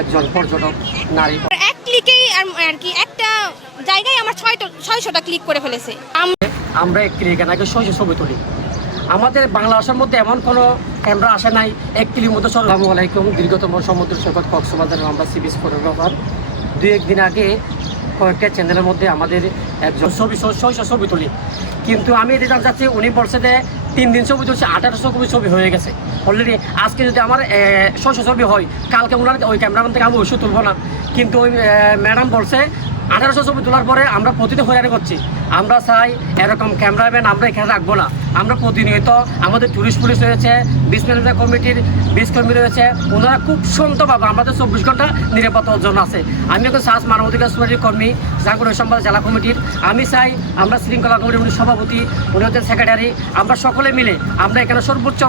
একজন পর্যটক নারী। এক ক্লিকেই আর কি একটা জায়গায় আমার 600টা ক্লিক করে ফেলেছে। আমরা এক ক্লিকে নাকি 600 ছবি তুলি। আমাদের বাংলা ভাষার মধ্যে এমন কোনো ক্যামেরা আসে নাই এক ক্লিকের মধ্যে। আসসালামু আলাইকুম। দীর্ঘতম সমুদ্র সৈকত কক্সবাজারের আমরা সি বিচ ফটোগ্রাফার। 2-1 দিন আগে কয়েকটা চ্যানেলের মধ্যে আমাদের একজন 600 ছবি তুলি, কিন্তু আমি এটা জানতে চাচ্ছি উনি বলছে যে 3 দিন ছবি তুলছে, 1800 ছবি হয়ে গেছে অলরেডি। আজকে যদি আমার 600 ছবি হয়, কালকে ওনার ওই ক্যামেরাম্যান থেকে আমি অবশ্যই তুলবো না। কিন্তু ওই ম্যাডাম বলছে 1800 ছবি তোলার পরে আমরা প্রতিদিন হয়রানি করছি। আমরা চাই এরকম ক্যামেরাম্যান আমরা এখানে রাখবো না। আমরা প্রতিনিয়ত আমাদের টুরিস্ট পুলিশ রয়েছে, বিচ ম্যানেজমেন্ট কমিটির বিচ কর্মী রয়েছে, ওনারা খুব সুন্দরভাবে আমাদের 24 ঘন্টা নিরাপত্তার জন্য আছে। আমি এখন সাস মানবাধিকার সোসাইটির কর্মী, জাহাঙ্গীর সম্পাদক জেলা কমিটির। আমি চাই আমরা শৃঙ্খলা কমিটির উনি সভাপতি, উনি হচ্ছেন সেক্রেটারি, আমরা সকলে মিলে আমরা এখানে সর্বোচ্চ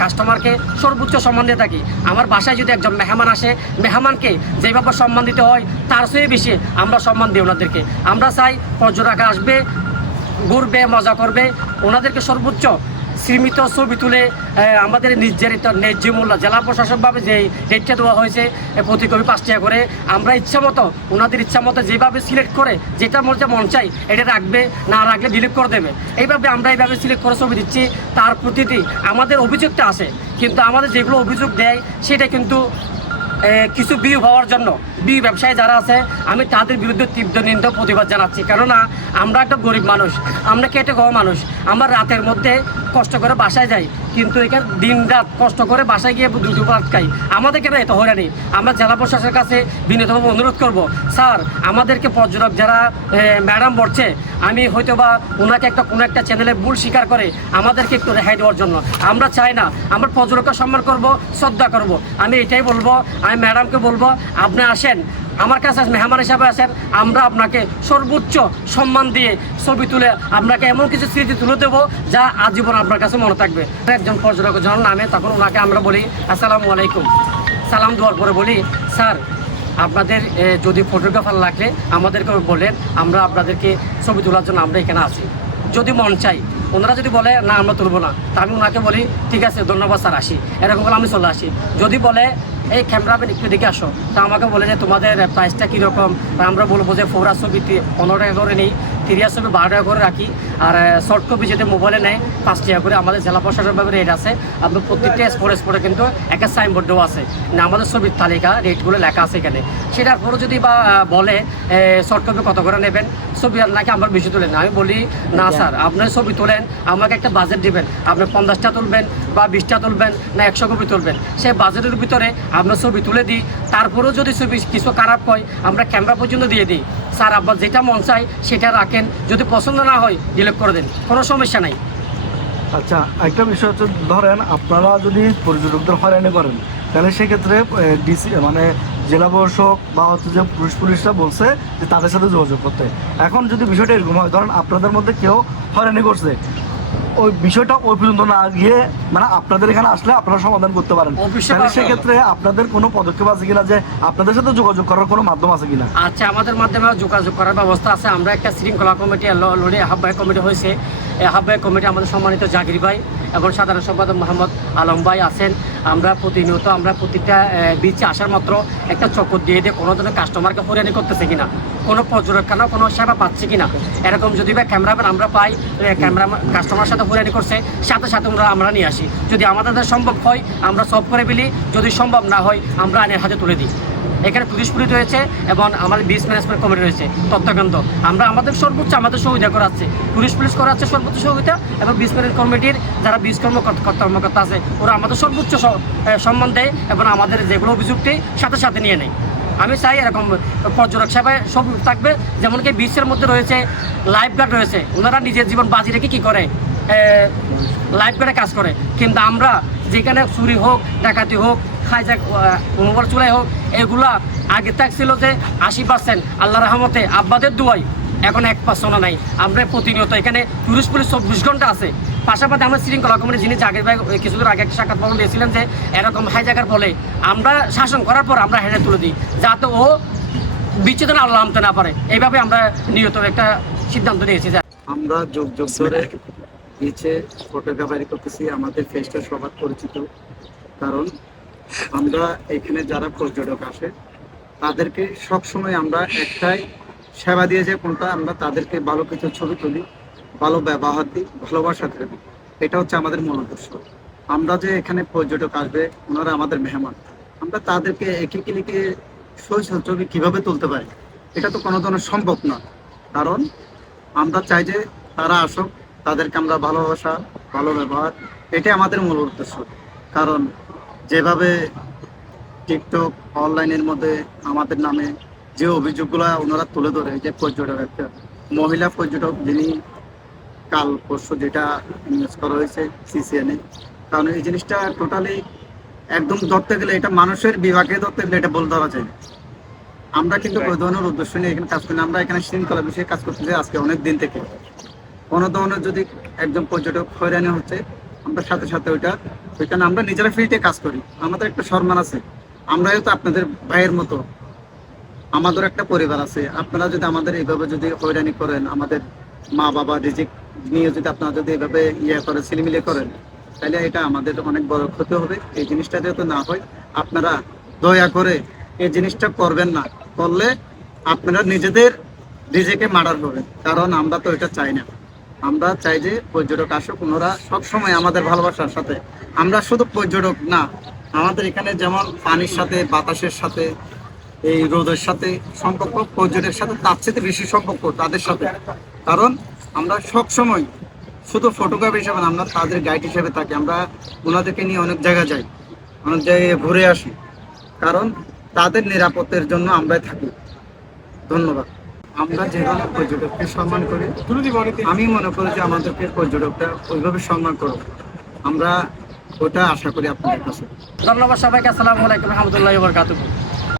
কাস্টমারকে সর্বোচ্চ সম্মান দিয়ে থাকি। আমার বাসায় যদি একজন মেহমান আসে, মেহমানকে যেভাবে সম্মান দিতে হয় তার চেয়ে বেশি আমরা সম্মান দিই ওনাদেরকে। আমরা চাই পর্যটকরা আসবে, ঘুরবে, মজা করবে, ওনাদেরকে সর্বোচ্চ সীমিত ছবি তুলে আমাদের নির্ধারিত ন্যায্য মূল্য জেলা প্রশাসকভাবে যে রেটটা দেওয়া হয়েছে প্রতি কপি 5 টাকা করে, আমরা ইচ্ছা মতো ওনাদের ইচ্ছা মতো যেভাবে সিলেক্ট করে যেটার মধ্যে মন চাই এটা রাখবে, না রাখলে ডিলিট করে দেবে। এইভাবে আমরা এইভাবে সিলেক্ট করে ছবি দিচ্ছি। তার প্রতিটি আমাদের অভিযোগটা আসে, কিন্তু আমাদের যেগুলো অভিযোগ দেয় সেটা কিন্তু কিছু বিউ হওয়ার জন্য বিউ ব্যবসায়ী যারা আছে আমি তাদের বিরুদ্ধে তীব্র নিন্দা প্রতিবাদ জানাচ্ছি। কেননা আমরা একটা গরিব মানুষ, আমরা খেটে খাওয়া মানুষ। আমরা রাতের মধ্যে কষ্ট করে বাসায় যাই, কিন্তু এখানে দিন রাত কষ্ট করে বাসায় গিয়ে দুপুর আটকাই। আমাদের কেন এত হয়রানি? আমরা জেলা প্রশাসনের কাছে বিনীতভাবে অনুরোধ করব, স্যার আমাদেরকে পর্যটক যারা ম্যাডাম বলছে, আমি হয়তো বা ওনাকে কোনো একটা চ্যানেলে ভুল স্বীকার করে আমাদেরকে একটু রেহাই দেওয়ার জন্য। আমরা চাই না, আমরা পর্যটককে সম্মান করব, শ্রদ্ধা করব। আমি এটাই বলবো, আমি ম্যাডামকে বলবো আপনি আসেন আমার কাছে মেহমান হিসাবে আসেন, আমরা আপনাকে সর্বোচ্চ সম্মান দিয়ে ছবি তুলে আপনাকে এমন কিছু স্মৃতি তুলে দেবো যা আজীবন আপনার কাছে মনে থাকবে। একজন পর্যটক যখন নামে তখন ওনাকে আমরা বলি আসসালামু আলাইকুম। সালাম দেওয়ার পরে বলি, স্যার আপনাদের যদি ফটোগ্রাফার লাগলে আমাদেরকে বলেন, আমরা আপনাদেরকে ছবি তোলার জন্য আমরা এখানে আছি। যদি মন চাই, ওনারা যদি বলে না আমরা তুলবো না, তা আমি ওনাকে বলি ঠিক আছে ধন্যবাদ স্যার, আসি। এরকম বলে আমি চলে আসি। যদি বলে এই ক্যামেরাম্যান একটু দিকে আসো, তা আমাকে বলে যে তোমাদের প্রাইসটা কীরকম, আমরা বলবো যে ফোরা ছবি 15 টাকা করে নিই, 30 ছবি 12 টাকা করে রাখি, আর শর্ট কপি যদি মোবাইলে নেয় 5 টাকা করে। আমাদের জেলা প্রশাসনভাবে রেট আছে, আপনার প্রত্যেকটা স্পোর্টে কিন্তু একটা সাইনবোর্ডও আছে না, আমাদের ছবির তালিকা রেটগুলো লেখা আছে এখানে। সেটার পরও যদি বা বলে শর্ট কপি কত করে নেবেন, ছবি আর নাকি আমার বেশি তুলেন, আমি বলি না স্যার আপনার ছবি তোলেন, আমাকে একটা বাজেট দেবেন, আপনি 50টা তুলবেন বা 20টা তুলবেন না 100 কপি তুলবেন, সেই বাজেটের ভিতরে আমরা ছবি তুলে দিই। তারপরেও যদি ছবি কিছু খারাপ হয় আমরা ক্যামেরা পর্যন্ত দিয়ে দিই, স্যার আপনার যেটা মন চাই সেটা রাখেন, যদি পছন্দ না হয় ডিলিট করে দেন, কোনো সমস্যা নাই। আচ্ছা, একটা বিষয় হচ্ছে ধরেন আপনারা যদি পর্যটকদের হয়রানি করেন তাহলে সেক্ষেত্রে ডিসি মানে জেলা প্রশাসক বা হচ্ছে যে পুলিশরা বলছে যে তাদের সাথে যোগাযোগ করতে। এখন যদি বিষয়টা এরকম হয়, ধরেন আপনাদের মধ্যে কেউ হয়রানি করছে, ওই বিষয়টা ওই পর্যন্ত না গিয়ে মানে আপনাদের এখানে আসলে আপনারা সমাধান করতে পারেন, তাহলে সেক্ষেত্রে আপনাদের কোনো পদক্ষেপ আছে কিনা, যে আপনাদের সাথে যোগাযোগ করার কোনো মাধ্যম আছে কিনা? আচ্ছা, আমাদের মাধ্যমে যোগাযোগ করার ব্যবস্থা আছে। আমরা একটা শৃঙ্খলা কমিটি লড়ে আহ্বায়ক কমিটি হয়েছে। এই আহ্বায়ক কমিটি আমাদের সম্মানিত জাকির ভাই এবং সাধারণ সম্পাদক মোহাম্মদ আলম ভাই আছেন। আমরা প্রতিনিয়ত আমরা প্রতিটা বিচে আসার মাত্র একটা চক্কর দিয়ে কোনো ধরনের কাস্টমারকে হয়রানি করতেছে কিনা, কোনো পর্যটক কেন কোনো সেবা পাচ্ছে কিনা, এরকম যদি বা ক্যামেরাম্যান আমরা পাই ক্যামেরা কাস্টমার সাথে হয়রানি করছে সাথে সাথে আমরা নিয়ে আসি। যদি আমাদের সম্ভব হয় আমরা সলভ করে ফেলি, যদি সম্ভব না হয় আমরা আইনের হাতে তুলে দিই। এখানে টুরিস্ট পুলিশ রয়েছে এবং আমাদের বিচ ম্যানেজমেন্ট কমিটি রয়েছে তত্ত্বকেন্দ্র। আমরা আমাদের সর্বোচ্চ আমাদের সুবিধা করাচ্ছে, টুরিস্ট পুলিশ করাচ্ছে সর্বোচ্চ সুবিধা, এবং বিচ ম্যানেজমেন্ট কমিটির যারা বিচ কর্মকর্তা আছে ওরা আমাদের সর্বোচ্চ সম্মান দেয় এবং আমাদের যেগুলো অভিযুক্তি সাথে সাথে নিয়ে নেয়। আমি চাই এরকম পর্যটক সেবায় সব থাকবে। যেমন কি বিচের মধ্যে রয়েছে লাইফ গার্ড রয়েছে, ওনারা নিজের জীবন বাজি রেখে কী করে লাইফ গার্ডে কাজ করে, কিন্তু আমরা যেখানে চুরি হোক ডাকাতি হোক হাইজ্যাক মোবাইল চুরাই হোক, এগুলা আগে থাকছিল যে 80%, আল্লাহ রহমতে আব্বাদের দুয়াই এখন 1% নাই। আমরা প্রতিনিয়ত এখানে টুরিস্ট পুলিশ 24 ঘন্টা আছে। পাশাপাশি আমরা শৃঙ্খলা কমিটি যিনি জাকির ভাই কিছুদিন আগে একটা সাক্ষাৎ পালন দিয়েছিলেন যে এরকম হাইজ্যাকের ফলে আমরা শাসন করার পর আমরা হেঁটে তুলে দিই যাতে ও বিচ্ছেদন আল্লাহ নামতে না পারে। এইভাবে আমরা নিয়ত একটা সিদ্ধান্ত নিয়েছি। আমরা যোগ ধরে বিচে ফটোগ্রাফারি করতেছি, আমাদের ফেসটা সবার পরিচিত, কারণ আমরা এখানে যারা পর্যটক আসে তাদেরকে সবসময় আমরা একটাই সেবা দিয়ে যে কোনটা আমরা তাদেরকে ভালো কিছু ছবি তুলি, ভালো ব্যবহার দিই, ভালোবাসা দিই। এটা হচ্ছে আমাদের মূল উদ্দেশ্য। আমরা যে এখানে পর্যটক আসবে, ওনারা আমাদের মেহমান, আমরা তাদেরকে একে ক্লিকে শৈশব ছবি কিভাবে তুলতে পারি, এটা তো কোনো ধরনের সম্ভব না। কারণ আমরা চাই যে তারা আসুক, তাদেরকে আমরা ভালোবাসা, ভালো ব্যবহার, এটাই আমাদের মূল উদ্দেশ্য। কারণ যেভাবে টিকটক অনলাইনের মধ্যে আমাদের নামে যে অভিযোগগুলো ওনারা তুলে ধরে, যে পর্যটক একটা মহিলা পর্যটক যিনি কাল পরশু যেটা নিউজ করা হয়েছে সিসিএনে, কারণ এই জিনিসটা টোটালি একদম ধরতে গেলে এটা মানুষের বিভাগে ধরতে গেলে এটা বলে ধরা যায় না। আমরা কিন্তু ওই ধরনের উদ্দেশ্য নিয়ে এখানে কাজ করি না। আমরা এখানে শৃঙ্খলা বিষয়ে কাজ করতেছি আজকে অনেক দিন থেকে। কোনো ধরনের যদি একজন পর্যটক হয়রানি হচ্ছে, আমরা সাথে সাথে ওইখানে আমরা নিজেরা ফ্রিতে কাজ করি। আমাদের একটা সম্মান আছে, আমরাও তো আপনাদের ভাইয়ের মতো, আমাদের একটা পরিবার আছে। আপনারা যদি আমাদের এইভাবে যদি হয়রানি করেন, আমাদের মা বাবা রিজিক নিয়ে যদি আপনারা যদি এইভাবে করে ছিলিমিলি করেন, তাহলে এটা আমাদের অনেক বড় ক্ষতি হবে। এই জিনিসটা যাতে না হয়, আপনারা দয়া করে এই জিনিসটা করবেন না। করলে আপনারা নিজেদের রিজিকে মার্ডার করবেন। কারণ আমরা তো এটা চাই না। আমরা চাই যে পর্যটক আসুক, ওনারা সবসময় আমাদের ভালোবাসার সাথে। আমরা শুধু পর্যটক না, আমাদের এখানে যেমন পানির সাথে, বাতাসের সাথে, এই রোদের সাথে সম্পর্ক, পর্যটকের সাথে তার চেয়ে বেশি সম্পর্ক তাদের সাথে। কারণ আমরা সবসময় শুধু ফটোগ্রাফি হিসাবে না, আমরা তাদের গাইড হিসেবে থাকি। আমরা ওনাদেরকে নিয়ে অনেক জায়গায় যাই, অনেক জায়গায় ঘুরে আসি। কারণ তাদের নিরাপত্তার জন্য আমরাই থাকি। ধন্যবাদ। আমরা যেভাবে পর্যটককে সম্মান করি, আমি মনে করি যে আমাদেরকে পর্যটকটা ওইভাবে সম্মান করো। আমরা ওটা আশা করি আপনাদের কাছে। ধন্যবাদ সবাইকে। আসসালামু আলাইকুম রহমতুল্লাহি ওয়া বারাকাতুহু।